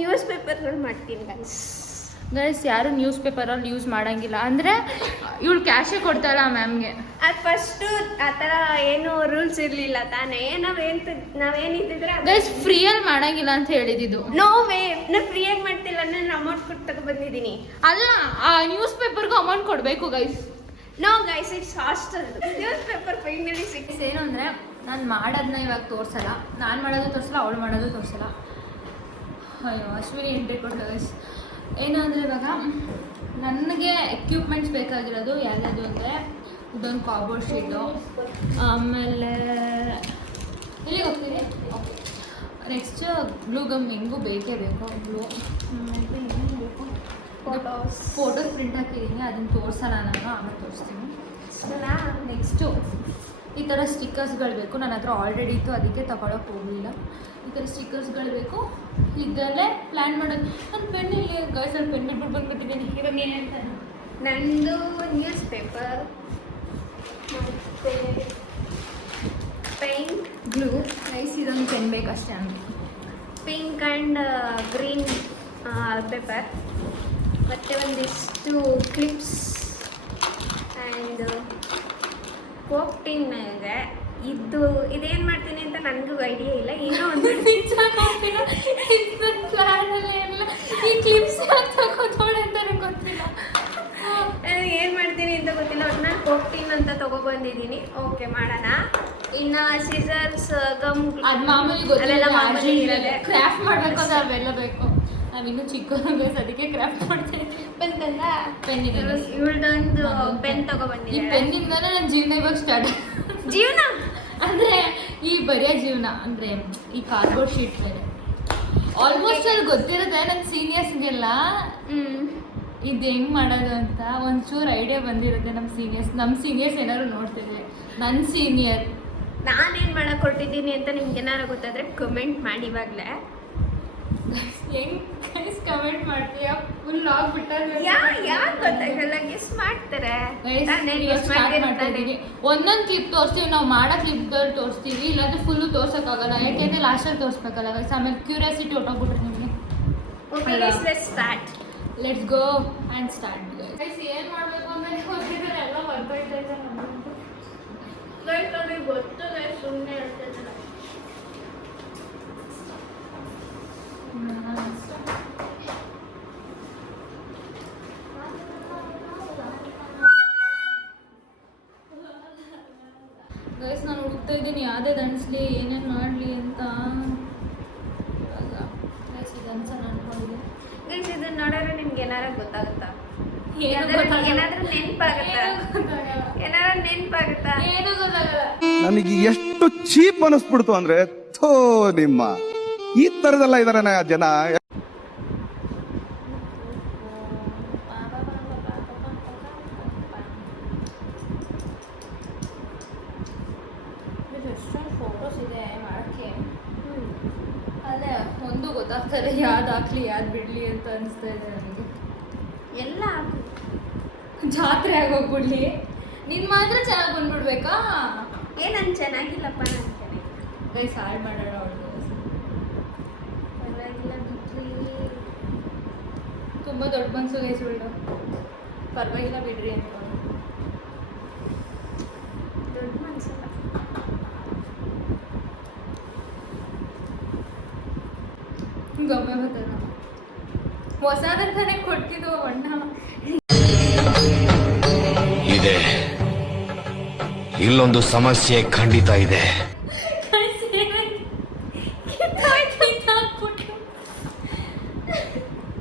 News ಪೇಪರ್ಗಳು ಮಾಡ್ತೀನಿ guys ಯಾರು ನ್ಯೂಸ್ ಪೇಪರಲ್ಲಿ ಯೂಸ್ ಮಾಡೋಂಗಿಲ್ಲ ಅಂದರೆ ಇವಳು ಕ್ಯಾಶೇ ಕೊಡ್ತಾಯಿಲ್ಲ ಮ್ಯಾಮ್ಗೆ. ಅದು ಫಸ್ಟು ಆ ಥರ ಏನು ರೂಲ್ಸ್ ಇರಲಿಲ್ಲ ತಾನೇ. ನಾವೇನಿದ್ದಿದ್ರೆ ಗೈಸ್ ಫ್ರೀಯಲ್ಲಿ ಮಾಡೋಂಗಿಲ್ಲ ಅಂತ ಹೇಳಿದ್ದು. ನೋ ವೇ, ನಾನು ಫ್ರೀಯಾಗಿ ಮಾಡ್ತಿಲ್ಲ, ನಾನು ಅಮೌಂಟ್ ಕೊಟ್ಟು ತಗೊಬಂದಿದ್ದೀನಿ. ಅಲ್ಲ, ಆ ನ್ಯೂಸ್ ಪೇಪರ್ಗೂ ಅಮೌಂಟ್ ಕೊಡಬೇಕು guys. No guys, it's hostel. Newspaper finally six. ಏನು ಅಂದರೆ ನಾನು ಮಾಡೋದನ್ನ ಇವಾಗ ತೋರಿಸಲ್ಲ, ನಾನು ಮಾಡೋದು ತೋರಿಸಲ್ಲ, ಅವಳು ಮಾಡೋದು ತೋರಿಸಲ್ಲ. ಅಯ್ಯೋ ಅಶ್ವಿನಿ ಎಂಟ್ರಿ ಕೊಟ್ಟು ಗೈಸ್. ಏನು ಅಂದರೆ ಇವಾಗ ನನಗೆ ಎಕ್ವಿಪ್ಮೆಂಟ್ಸ್ ಬೇಕಾಗಿರೋದು ಯಾವ್ಯಾವುದು ಅಂದರೆ ಇದೊಂದು ಕಾರ್ಬೋರ್ಡ್ ಶೀಟು, ಆಮೇಲೆ ಇಲ್ಲಿಗೆ ಹೋಗ್ತೀವಿ. ಓಕೆ, ನೆಕ್ಸ್ಟ್ ಗ್ಲೂ ಗಮ್ ಹೆಂಗೂ ಬೇಕೇ ಬೇಕು. ಗ್ಲೂ ಫೋಟೋಸ್ ಪ್ರಿಂಟ್ ಹಾಕಿದ್ದೀನಿ, ಅದನ್ನು ತೋರಿಸಲ್ಲ ನಾನು, ಆಮೇಲೆ ತೋರಿಸ್ತೀನಿ. ನೆಕ್ಸ್ಟು ಈ ಥರ ಸ್ಟಿಕ್ಕರ್ಸ್ಗಳು ಬೇಕು. ನನ್ನ ಹತ್ರ ಆಲ್ರೆಡಿ ಇತ್ತು, ಅದಕ್ಕೆ ತಗೊಳಕ್ಕೆ ಹೋಗಲಿಲ್ಲ. ಈ ಥರ ಸ್ಟಿಕ್ಕರ್ಸ್ಗಳು ಬೇಕು. ಇದರಲ್ಲೇ ಪ್ಲ್ಯಾನ್ ಮಾಡೋದು. ನನ್ನ ಪೆನ್ ಇಲ್ಲಿ ಗೈಸಲ್ಲಿ ಪೆನ್ ಬಿಟ್ಬಿಟ್ಟು ಬಂದುಬಿಟ್ಟಿದ್ದೀನಿ. ಇವಾಗ ಏನು ಹೇಳ್ತಾನೆ, ನಂದು news paper, paint, glue. Nice, ಇದೊಂದು ಪೆನ್ ಬೇಕಷ್ಟೇ ನನಗೆ. ಪಿಂಕ್ ಆ್ಯಂಡ್ ಗ್ರೀನ್ ಪೇಪರ್, ಮತ್ತು ಒಂದಿಷ್ಟು ಕ್ಲಿಪ್ಸ್ ಆ್ಯಂಡ್ ಹೋಗ್ತೀನಿ. ಇದೇನು ಮಾಡ್ತೀನಿ ಅಂತ ನನಗೂ ಐಡಿಯಾ ಇಲ್ಲ. ಏನೋ ಒಂದು ಈ ಕ್ಲಿಪ್ಸ್ ತಗೋತಾಳೆ ಅಂತ ನನಗೆ ಗೊತ್ತಿಲ್ಲ. ಏನು ಮಾಡ್ತೀನಿ ಅಂತ ಗೊತ್ತಿಲ್ಲ. ಅದನ್ನ ಹೋಗ್ತೀನಿ ಅಂತ ತೊಗೊಬಂದಿದ್ದೀನಿ. ಓಕೆ, ಮಾಡೋಣ. ಇನ್ನು ಸೀಸರ್ಸ್, ಗಮ್, ಅದು ಮಾಮೂಲಿ ಗೊತ್ತಿಲ್ಲ. ಮಾಮೂಲಿ ಇರೋದೆ. ಕ್ರಾಫ್ಟ್ ಮಾಡಬೇಕಾದ್ರೆ ಅವೆಲ್ಲ ಬೇಕು. ನಾವಿನ್ನೂ ಚಿಕ್ಕವರಿಗೆ ಅದಕ್ಕೆ ಕ್ರಾಫ್ಟ್ ಮಾಡ್ತೀನಿ. ಪೆನ್ ತಂದ, ಪೆನ್ ಇದೆ. ಇವಳ್ದೊಂದು ಪೆನ್ ತೊಗೊಬಂದಿದ್ದೀನಿ. ಈ ಪೆನ್ನಿಂದಲೇ ನನ್ನ ಜೀವನ ಇವಾಗ ಸ್ಟಾರ್ಟ್. ಜೀವನ ಅಂದರೆ ಈ ಬರೆಯೋ ಜೀವನ ಅಂದರೆ ಈ ಕಾರ್ಬೋರ್ಡ್ ಶೀಟ್ ಬೇರೆ. ಆಲ್ಮೋಸ್ಟ್ ಅಲ್ಲಿ ಗೊತ್ತಿರುತ್ತೆ ನನ್ನ ಸೀನಿಯರ್ಸ್ಗೆಲ್ಲ ಇದು ಹೆಂಗೆ ಮಾಡೋದು ಅಂತ ಒಂಚೂರು ಐಡಿಯಾ ಬಂದಿರುತ್ತೆ. ನಮ್ಮ ಸೀನಿಯರ್ಸ್ ಏನಾದ್ರು ನೋಡ್ತಿದ್ದೆ. ನನ್ನ ಸೀನಿಯರ್ ನಾನೇನು ಮಾಡಕ್ಕೆ ಹೊರಟಿದ್ದೀನಿ ಅಂತ ನಿಮ್ಗೆ ಏನಾರು ಗೊತ್ತಾದರೆ ಕಮೆಂಟ್ ಮಾಡಿ. ಇವಾಗಲೇ ಹೆಂಗೆ ಕಮೆಂಟ್ ಮಾಡ್ತೀಯಾ? ಫುಲ್ ಆಗ್ಬಿಟ್ಟರೆ ಯಾರು ಗೊತ್ತಾಗಲ್ಲ, ಗೆಸ್ ಮಾಡ್ತಾರೆ. ಒಂದೊಂದು ಕ್ಲಿಪ್ ತೋರಿಸ್ತೀವಿ ನಾವು, ಮಾಡೋ ಕ್ಲಿಪ್ಗಳು ತೋರಿಸ್ತೀವಿ, ಇಲ್ಲಾಂದ್ರೆ ಫುಲ್ಲು ತೋರ್ಸೋಕ್ಕಾಗಲ್ಲ. ಯಾಕೆಂದರೆ ಲಾಸ್ಟಲ್ಲಿ ತೋರಿಸ್ಬೇಕಲ್ಲ ಗೈಸ್. ಆಮೇಲೆ ಕ್ಯೂರಿಯಾಸಿಟಿ ಹೊಟ್ಟೋಗ್ಬಿಟ್ರೆ ನಿಮಗೆ. Let's go and start guys. ಏನು ಮಾಡಬೇಕು ಆಮೇಲೆ ಗೊತ್ತಿದ್ದಾರೆ, ಎಲ್ಲ ಬರ್ತಾಯಿದ್ದಾರೆ. ಗೊತ್ತು ಗೈಸ್, ಸುಮ್ಮನೆ ಹೇಳ್ತಿದ್ದಾರೆ. ಗೈಸ್ ನಾನು ಹುಡುಕ್ತಾ ಇದ್ದೀನಿ ಯಾವುದೇ ದಂಡಿಸ್ಲಿ, ಏನೇನು ಮಾಡಲಿ ಅಂತ. ಗೈಸ್ ಇದು ಅನ್ಸಲ್ಲ ಅನ್ಕೊಂಡಿದ್ದೀನಿ. ಗೈಸ್ ಇದನ್ನ ನೋಡಿದ್ರೆ ನಿಮ್ಗೆ ಏನಾರ ಗೊತ್ತಾಗುತ್ತಾ? ಏನಾದ್ರೂ ನೆನಪಾಗುತ್ತಾ? ಏನು ಗೊತ್ತಾಗಲ್ಲ. ನನಗೆ ಎಷ್ಟು ಚೀಪ್ ಅನಿಸ್ಬಿಡ್ತು ಅಂದ್ರೆ, ಥೋ ನಿಮ್ಮ ಈ ತರದೆಲ್ಲ ಇದಾರೆ ಜನ. ಫೋಟೋಸ್ ಇದೆ ಮಾಡೋಕ್ಕೆ, ಅದೇ ಒಂದು ಗೊತ್ತಾಗ್ತಾರೆ ಯಾವ್ದು ಹಾಕ್ಲಿ ಯಾವ್ದು ಬಿಡಲಿ ಅಂತ ಅನಿಸ್ತಾ ಇದೆ ನನಗೆ. ಎಲ್ಲ ಜಾತ್ರೆ ಆಗೋಗ್ಬಿಡ್ಲಿ. ನೀನು ಮಾತ್ರ ಚೆನ್ನಾಗಿ ಬಂದ್ಬಿಡ್ಬೇಕಾ? ನಾನು ಚೆನ್ನಾಗಿಲ್ಲಪ್ಪ, ನಾನು ಚೆನ್ನಾಗಿಲ್ಲ. ಗೈಸ್ ಹಾಳು ಮಾಡೋಣ ಅವಳು. ಪರವಾಗಿಲ್ಲ ಬಿಡ್ರಿ, ತುಂಬ ದೊಡ್ಡ ಮನಸ್ಸು ಗೈಸ್ ಬಿಡು. ಪರವಾಗಿಲ್ಲ ಬಿಡ್ರಿ ಅಂತ. ದೊಡ್ಡ ಮನಸ್ಸಲ್ಲ. ಗಮ್ಮೆ ಬರ್ತದ. ಹೊಸದಂತಾನೆ ಕೊಟ್ಟಿದ್ದು ಬಣ್ಣ ಇದೆ. ಇಲ್ಲೊಂದು ಸಮಸ್ಯೆ ಖಂಡಿತ ಇದೆ.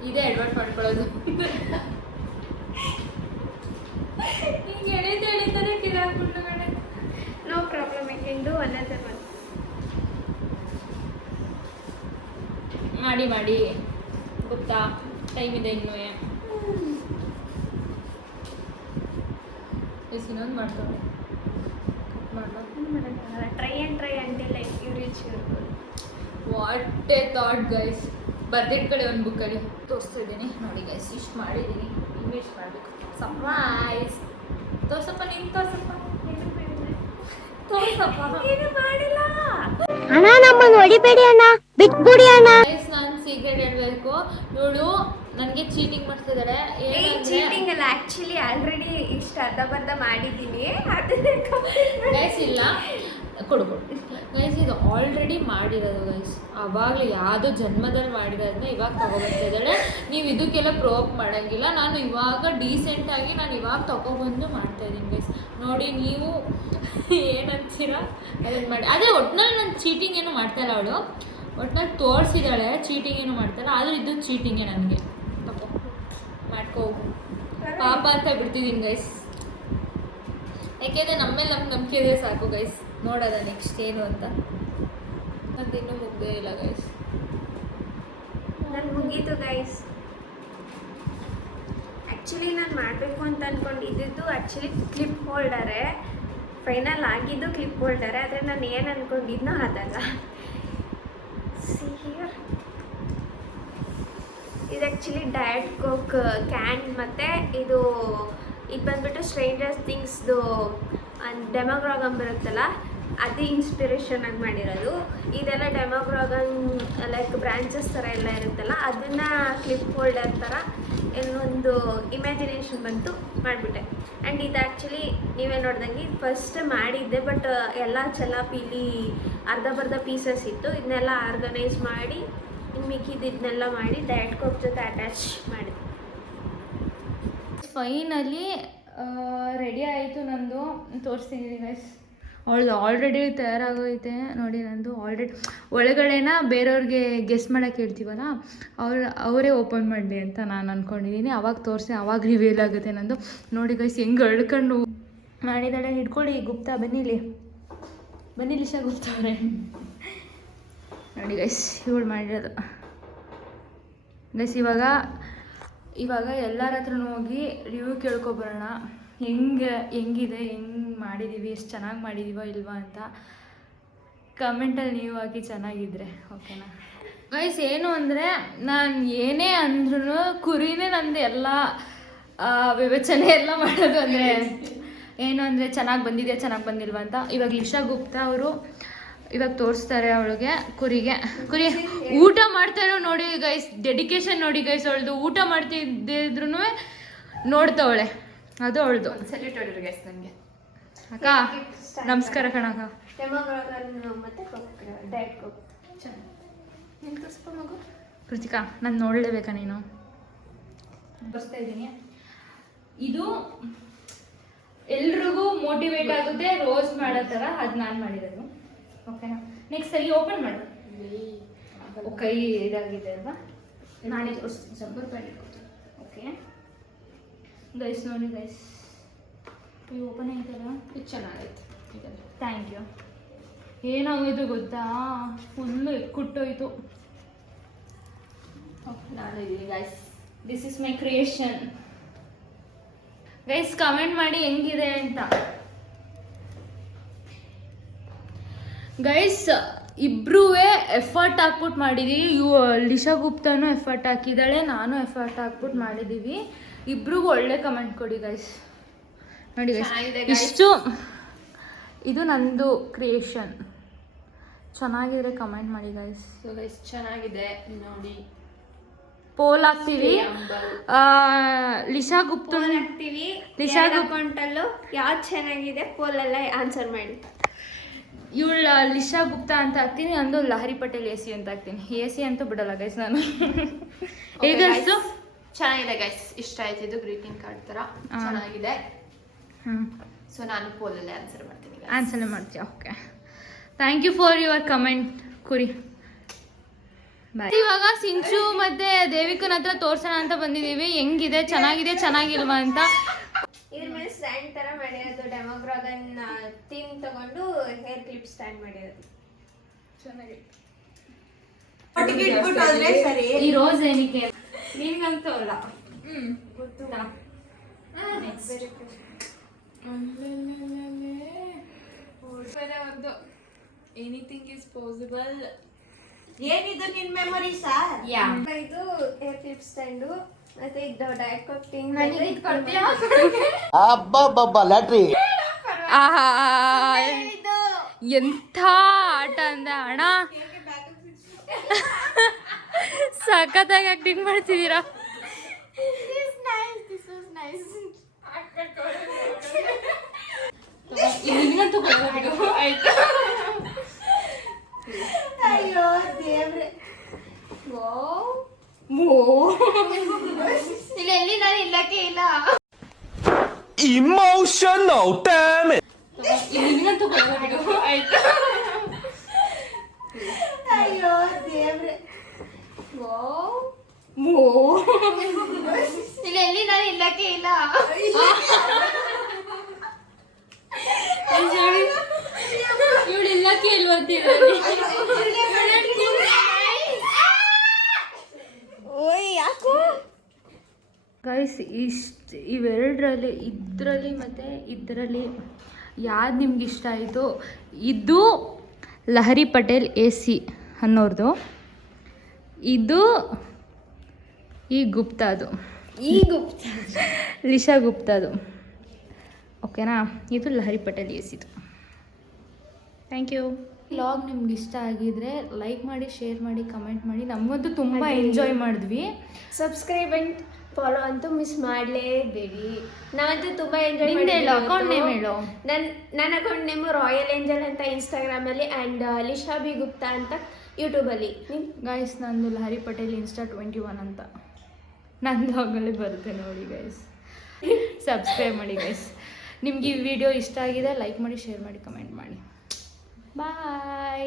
ಇದೇ ಅಡ್ವರ್ಟ್ ಮಾಡ್ಕೊಳ್ಳೋದು. ಈಗ ಎಳಿತಾನೆ ಕಿರಾಕ್ಬಿಟ್ಟು ಕಡೆ. No problem, I can do another one. ಮಾಡಿ ಗೊತ್ತಾ, ಟೈಮ್ ಇದೆ ಇನ್ನೂ. ಇನ್ನೊಂದು ಮಾಡ್ತಾರೆ. Try until like you reach your goal. What a thought guys. ಬರ್ದಿಟ್ ಕಡೆ ಒಂದು ಬುಕ್ಕಲ್ಲಿ ತೋರಿಸ್ತಾ ಇದ್ದೀನಿ ನೋಡಿ ಗೈಸ್. ಇಷ್ಟು ಮಾಡಿದ್ದೀನಿ, ಇನ್ವೆಸ್ಟ್ ಮಾಡಬೇಕು. ಸರ್ಪ್ರೈಸ್. ತೋರ್ಸಪ್ಪ, ನೀನು ತೋರ್ಸಪ್ಪ. ಏನು ಮಾಡಿಲ್ಲ. ಅಣ್ಣ ನಮ್ಮನ್ನು ಹೊಡಿಬೇಡಿ ಅಣ್ಣ, ಬಿಟ್ಬಿಡಿ ಅಣ್ಣ. ನಾನು ಸೀಕ್ರೆಟ್ ಹೇಳ್ಬೇಕು, ಇವಳು ನನಗೆ ಚೀಟಿಂಗ್ ಮಾಡ್ತಿದ್ದಾಳೆ. ಚೀಟಿಂಗ್ ಅಲ್ಲ, ಆಕ್ಚುಲಿ ಆಲ್ರೆಡಿ ಇಷ್ಟ ಅರ್ಧ ಮಾಡಿದ್ದೀನಿ. ಗೈಸ್ ಇಲ್ಲ ಕೊಡು ಗೈಸ್, ಇದು ಆಲ್ರೆಡಿ ಮಾಡಿರೋದು ಗೈಸ್. ಅವಾಗಲೇ ಯಾವುದೋ ಜನ್ಮದಲ್ಲಿ ಮಾಡಿರೋದನ್ನ ಇವಾಗ ತಗೊಬರ್ತಿದ್ದಾಳೆ. ನೀವು ಇದಕ್ಕೆಲ್ಲ ಪ್ರೋಪ್ ಮಾಡೋಂಗಿಲ್ಲ. ನಾನು ಇವಾಗ ಡೀಸೆಂಟಾಗಿ ನಾನು ಇವಾಗ ತಗೊಬಂದು ಮಾಡ್ತಾಯಿದ್ದೀನಿ ಗೈಸ್. ನೋಡಿ ನೀವು ಏನಂತೀರ ಅದನ್ನು ಮಾಡಿ. ಅದೇ ಒಟ್ನಲ್ಲಿ ನಾನು ಚೀಟಿಂಗ್ ಏನು ಮಾಡ್ತಾಯಿಲ್ಲ, ಅವಳು ಒಟ್ನಲ್ಲಿ ತೋರಿಸಿದಾಳೆ, ಚೀಟಿಂಗ್ ಏನು ಮಾಡ್ತಾಯಿಲ್ಲ. ಆದರೂ ಇದು ಚೀಟಿಂಗೇ ನನಗೆ. ತಗೋ ಮಾಡ್ಕೋ ಪಾಪ ಅಂತ ಬಿಡ್ತಿದ್ದೀನಿ ಗೈಸ್. ಯಾಕೆಂದರೆ ನಮ್ಮ ಮೇಲೆ ನಮ್ಗೆ ನಂಬಿಕೆ ಇದ್ರೆ ಸಾಕು ಗೈಸ್. ನೋಡೋದ ನೆಕ್ಸ್ಟ್ ಏನು ಅಂತ. ನಂದು ಇನ್ನೂ ಮುಗ್ದೇ ಇಲ್ಲ ಗೈಸ್. ನಾನು ಮುಗೀತು ಗೈಸ್. ಆ್ಯಕ್ಚುಲಿ ನಾನು ಮಾಡಬೇಕು ಅಂತ ಅಂದ್ಕೊಂಡಿದ್ದು ಆ್ಯಕ್ಚುಲಿ ಕ್ಲಿಪ್ ಹೋಲ್ಡರೇ. ಫೈನಲ್ ಆಗಿದ್ದು ಕ್ಲಿಪ್ ಹೋಲ್ಡರೇ. ಆದರೆ ನಾನು ಏನು ಅಂದ್ಕೊಂಡಿದ್ನೋ ಅದಲ್ಲ. ಇದು ಆ್ಯಕ್ಚುಲಿ ಡಯಟ್ ಕೋಕ್ ಕ್ಯಾನ್, ಮತ್ತು ಇದು ಬಂದ್ಬಿಟ್ಟು ಸ್ಟ್ರೇಂಜರ್ ಥಿಂಗ್ಸ್ದು ಡೆಮೋಗ್ರಾಗನ್ ಬರುತ್ತಲ್ಲ, ಅದು ಇನ್ಸ್ಪಿರೇಷನ್ ಆಗಿ ಮಾಡಿರೋದು. ಇದೆಲ್ಲ ಡೆಮೋಗ್ರಾಗನ್ ಲೈಕ್ ಬ್ರಾಂಚಸ್ ಥರ ಎಲ್ಲ ಇರುತ್ತಲ್ಲ, ಅದನ್ನು ಕ್ಲಿಪ್ ಹೋಲ್ಡರ್ ಥರ ಇನ್ನೊಂದು ಇಮ್ಯಾಜಿನೇಷನ್ ಬಂತು ಮಾಡಿಬಿಟ್ಟೆ. ಆ್ಯಂಡ್ ಇದು ಆ್ಯಕ್ಚುಲಿ ನೀವೇ ನೋಡ್ದಂಗೆ ಫಸ್ಟ್ ಮಾಡಿದ್ದೆ, ಬಟ್ ಎಲ್ಲ ಚಲಾಪಿಲಿ ಅರ್ಧ ಪೀಸಸ್ ಇತ್ತು. ಇದನ್ನೆಲ್ಲ ಆರ್ಗನೈಸ್ ಮಾಡಿ ಇನ್ನು ಮಿಕ್ಕಿದ್ದು ಇದನ್ನೆಲ್ಲ ಮಾಡಿ ಡಯಟ್ ಕೋಕ್ ಜೊತೆ ಅಟ್ಯಾಚ್ ಮಾಡಿದೆ. ಫೈನಲಿ ರೆಡಿ ಆಯಿತು ನಂದು. ತೋರಿಸ್ತೀನಿ ಗೈಸ್. ಅವಳು ಆಲ್ರೆಡಿ ತಯಾರಾಗೋಯ್ತೆ ನೋಡಿ. ನಂದು ಆಲ್ರೆಡಿ ಒಳಗಡೆನ ಬೇರೆಯವ್ರಿಗೆ ಗೆಸ್ ಮಾಡೋಕ್ಕೆ ಹೇಳ್ತೀವಲ್ಲ, ಅವರೇ ಓಪನ್ ಮಾಡಲಿ ಅಂತ ನಾನು ಅಂದ್ಕೊಂಡಿದ್ದೀನಿ. ಅವಾಗ ತೋರಿಸಿ ಅವಾಗ ರಿವೀಲ್ ಆಗುತ್ತೆ ನಂದು. ನೋಡಿ ಗೈಸ್ ಹೆಂಗೆ ಅಳ್ಕೊಂಡು ಮಾಡಿದಾಳೆ. ಹಿಡ್ಕೊಳ್ಳಿ ಗುಪ್ತಾ, ಬನ್ನಿಲಿ ಲಿಶಾ ಗುಪ್ತಾ ಅವರೇ. ನೋಡಿ ಗೈಸ್ ಇವಳು ಮಾಡಿರೋದು ಗೈಸ್. ಇವಾಗ ಎಲ್ಲರ ಹತ್ರನೂ ಹೋಗಿ ರಿವ್ಯೂ ಕೇಳ್ಕೊಬರೋಣ. ಹೆಂಗಿದೆ, ಹೆಂಗೆ ಮಾಡಿದ್ದೀವಿ, ಎಷ್ಟು ಚೆನ್ನಾಗಿ ಮಾಡಿದ್ದೀವೋ ಇಲ್ವಾ ಅಂತ ಕಮೆಂಟಲ್ಲಿ ನೀವು ಹಾಕಿ ಚೆನ್ನಾಗಿದ್ರೆ ಓಕೆನಾ ಗೈಸ್. ಏನು ಅಂದರೆ ನಾನು ಏನೇ ಅಂದ್ರೂ ಕುರಿನೇ ನಂದು ಎಲ್ಲ ವಿವೇಚನೆ ಎಲ್ಲ ಮಾಡೋದು. ಅಂದರೆ ಏನು ಅಂದರೆ ಚೆನ್ನಾಗಿ ಬಂದಿದೆ, ಚೆನ್ನಾಗಿ ಬಂದಿಲ್ವಾ ಅಂತ. ಇವಾಗ ಲಿಶಾ ಗುಪ್ತಾ ಅವರು ಇವಾಗ ತೋರಿಸ್ತಾರೆ ಅವಳಿಗೆ ಕುರಿ ಊಟ ಮಾಡ್ತಾರೋ ನೋಡಿ ಗೈಸ್. ಡೆಡಿಕೇಶನ್ ನೋಡಿ ಗೈಸ್ ಅವಳದು. ಊಟ ಮಾಡ್ತಿದ್ದಿದ್ರು ನೋಡ್ತಾವಳೆ, ಅದು ಅವಳದು. ಸಲ್ಯೂಟ್ ಹೊಡಿರಿ ಗೈಸ್ ನನಗೆ. ಅಕ್ಕ ನಮಸ್ಕಾರ ಕಣಕ್ಕ. ಮತ್ತು ಡಯಟ್ ಕೋಕ್ ಮಗು. ಕೃತಿಕಾ ನಾನು ನೋಡಲೇಬೇಕಾ ನೀನು? ಬರ್ಸ್ತಾ ಇದ್ದೀನಿ. ಇದು ಎಲ್ರಿಗೂ ಮೋಟಿವೇಟ್ ಆಗುತ್ತೆ ರೋಸ್ ಮಾಡೋ ಥರ. ಅದು ನಾನು ಮಾಡಿರೋದು ಓಕೆನಾ. ನೆಕ್ಸ್ಟ್ ಅಲ್ಲಿ ಓಪನ್ ಮಾಡು. ಕೈ ಇದಾಗಿದೆ ಅಲ್ವಾ, ನಾನೇ ತೋರಿಸ್ತೀನಿ. ಸಬ್ಬರ್ ಪ್ಯಾಡ್ ಇಟ್ಕೊತೀನಿ. ಓಕೆ ಗೈಸ್ ನೋಡಿ ಗೈಸ್, ಇದು ಓಪನ್ ಆಯ್ತಲ್ಲ, ಇದು ಚೆನ್ನಾಗೈತೆ. Thank you. ಏನಾಗೋಯ್ತು ಗೊತ್ತಾ, ಫುಲ್ಲು ಎಕ್ಕುಟ್ಟೋಯ್ತು. ನಾನು ಇದ್ದೀನಿ guys. This is my creation guys. Comment ಮಾಡಿ ಹೆಂಗಿದೆ ಅಂತ ಗೈಸ್. ಇಬ್ಬರೂ ಎಫರ್ಟ್ ಹಾಕ್ಬಿಟ್ಟು ಮಾಡಿದ್ದೀವಿ. ಲಿಶಾ ಗುಪ್ತಾನು ಎಫರ್ಟ್ ಹಾಕಿದ್ದಾಳೆ, ನಾನು ಎಫರ್ಟ್ ಹಾಕ್ಬಿಟ್ಟು ಮಾಡಿದ್ದೀವಿ. ಇಬ್ರಿಗೂ ಒಳ್ಳೆ ಕಮೆಂಟ್ ಕೊಡಿ ಗೈಸ್. ನೋಡಿ ಗೈಸ್, ಇಷ್ಟು ಇದು ನಂದು ಕ್ರಿಯೇಷನ್. ಚೆನ್ನಾಗಿದ್ರೆ ಕಮೆಂಟ್ ಮಾಡಿ ಗೈಸ್. ಸೊ ಗೈಸ್ ಚೆನ್ನಾಗಿದೆ ನೋಡಿ. ಪೋಲ್ ಹಾಕ್ತೀವಿ. ಲಿಶಾ ಗುಪ್ತಾ ಹಾಕ್ತೀವಿ. ಲಿಶಾ ಅಕೌಂಟಲ್ಲೂ ಯಾವ್ದು ಚೆನ್ನಾಗಿದೆ ಪೋಲಲ್ಲ ಆನ್ಸರ್ ಮಾಡಿ. ಇವಳು ಲಿಶಾ ಗುಪ್ತಾ ಅಂತ ಹಾಕ್ತೀನಿ, ನಂದು ಲಹರಿ ಪಟೇಲ್ AC ಅಂತ ಹಾಕ್ತೀನಿ. AC ಅಂತೂ ಬಿಡಲ್ಲ ಗೈಸ್ ನಾನು. ಹೇಗಷ್ಟು ಚೆನ್ನಾಗಿದೆ ಗೈಸ್, ಇಷ್ಟ ಆಯ್ತು. ಇದು ಗ್ರೀಟಿಂಗ್ ಕಾರ್ಡ್ ಥರ ಚೆನ್ನಾಗಿದೆ. ಸೊ ನಾನು ಪೋಲಲ್ಲೇ ಆನ್ಸರ್ ಮಾಡ್ತೀನಿ. ಆನ್ಸರ್ ಮಾಡ್ತೀಯ? Okay, thank you for your comment ಕುರಿ. ಬಾಯ್. ಇವಾಗ ಸಿಂಚು ಮತ್ತೆ ದೇವಿಕನ ಹತ್ರ ತೋರ್ಸೋಣ ಅಂತ ಬಂದಿದ್ದೀವಿ. ಹೆಂಗಿದೆ, ಚೆನ್ನಾಗಿದೆ, ಚೆನ್ನಾಗಿಲ್ವಾ ಅಂತ. ಇದ್ರ ಮೇಲೆ ಸ್ಟ್ಯಾಂಡ್ ತರ ಮಾಡಿರೋದು. ಡೆಮೋಗ್ರಾಗನ್ ಥೀಮ್ ತಗೊಂಡು ಹೇರ್ ಕ್ಲಿಪ್ ಸ್ಟ್ಯಾಂಡ್ ಮಾಡಿರೋದು. ಚೆನ್ನಾಗಿದೆ. ಈ ರೋಸ್ ಏನಕ್ಕೆ ನಿನ್ಗಂತೂ ಅಲ್ಲ. ಗೊತ್ತು. Anything is possible. ಏನಿದು ನಿನ್ ಮೆಮೊರಿ ಸಾ? ಇದು ಹೇರ್ ಕ್ಲಿಪ್ ಸ್ಟ್ಯಾಂಡು, ಮತ್ತೆ ಇದು ಡಯಟ್ ಕೋಕ್ ಥಿಂಗ್. ಅಬ್ಬಬ್ಬಬ್ಬ ಲ್ಯಾಟ್ರಿ. ಇದು ಎಂಥ ಆಟ ಅಂದ ಅಣ್ಣ. ಸಖತ್ತಾಗಿ ಆಕ್ಟಿಂಗ್ ಮಾಡ್ತಿದ್ದೀರಾ. ಇಲ್ಲಿ ನಾನು ಇಲ್ಲಕ್ಕೆ ಇಲ್ಲ. Emotional damage. ಅಯ್ಯೋ ದೇವ್ರೆ. ಇಲ್ಲಿ ನಾನು ಇಲ್ಲಕ್ಕೆ ಇಲ್ಲ. ಇವಳು ಇಲ್ಲಕ್ಕೆ ಇಲ್ವಂತೀರ. ಗೈಸ್ ಇವೆರಡರಲ್ಲಿ ಇದರಲ್ಲಿ ಮತ್ತು ಇದರಲ್ಲಿ ಯಾವ್ದು ನಿಮ್ಗೆ ಇಷ್ಟ ಆಯಿತು? ಇದು ಲಹರಿ ಪಟೇಲ್ AC ಅನ್ನೋರ್ದು, ಇದು ಈ ಗುಪ್ತಾದು, ಲಿಶಾ ಗುಪ್ತಾದು. ಓಕೆನಾ? ಇದು ಲಹರಿ ಪಟೇಲ್ ACದು. Thank you. ವ್ಲಾಗ್ ನಿಮ್ಗೆ ಇಷ್ಟ ಆಗಿದ್ರೆ ಲೈಕ್ ಮಾಡಿ, ಶೇರ್ ಮಾಡಿ, ಕಮೆಂಟ್ ಮಾಡಿ. ನಮಗಂತೂ ತುಂಬ ಎಂಜಾಯ್ ಮಾಡಿದ್ವಿ. ಸಬ್ಸ್ಕ್ರೈಬ್ ಆ್ಯಂಡ್ ಫಾಲೋ ಅಂತೂ ಮಿಸ್ ಮಾಡಲೇಬೇಡಿ. ನಾವಂತೂ ತುಂಬ ಎಂಜಾಯ್ ನಿಂದು ಹೇಳು, ಅಕೌಂಟ್ ನೇಮ್ ಹೇಳು. ನನ್ನ ಅಕೌಂಟ್ ನೇಮು ರಾಯಲ್ ಏಂಜಲ್ ಅಂತ ಇನ್ಸ್ಟಾಗ್ರಾಮಲ್ಲಿ ಆ್ಯಂಡ್ ಲಿಶಾ ಬಿ ಗುಪ್ತಾ ಅಂತ ಯೂಟ್ಯೂಬಲ್ಲಿ. ಗೈಸ್ ನಂದು ಲಹರಿ ಪಟೇಲ್ Insta 21 ಅಂತ ನನ್ನ ಬ್ಲಾಗಲ್ಲಿ ಬರುತ್ತೆ ನೋಡಿ ಗೈಸ್. ಸಬ್ಸ್ಕ್ರೈಬ್ ಮಾಡಿ ಗೈಸ್. ನಿಮ್ಗೆ ಈ ವಿಡಿಯೋ ಇಷ್ಟ ಆಗಿದೆ ಲೈಕ್ ಮಾಡಿ, ಶೇರ್ ಮಾಡಿ, ಕಮೆಂಟ್ ಮಾಡಿ. ಬಾಯ್.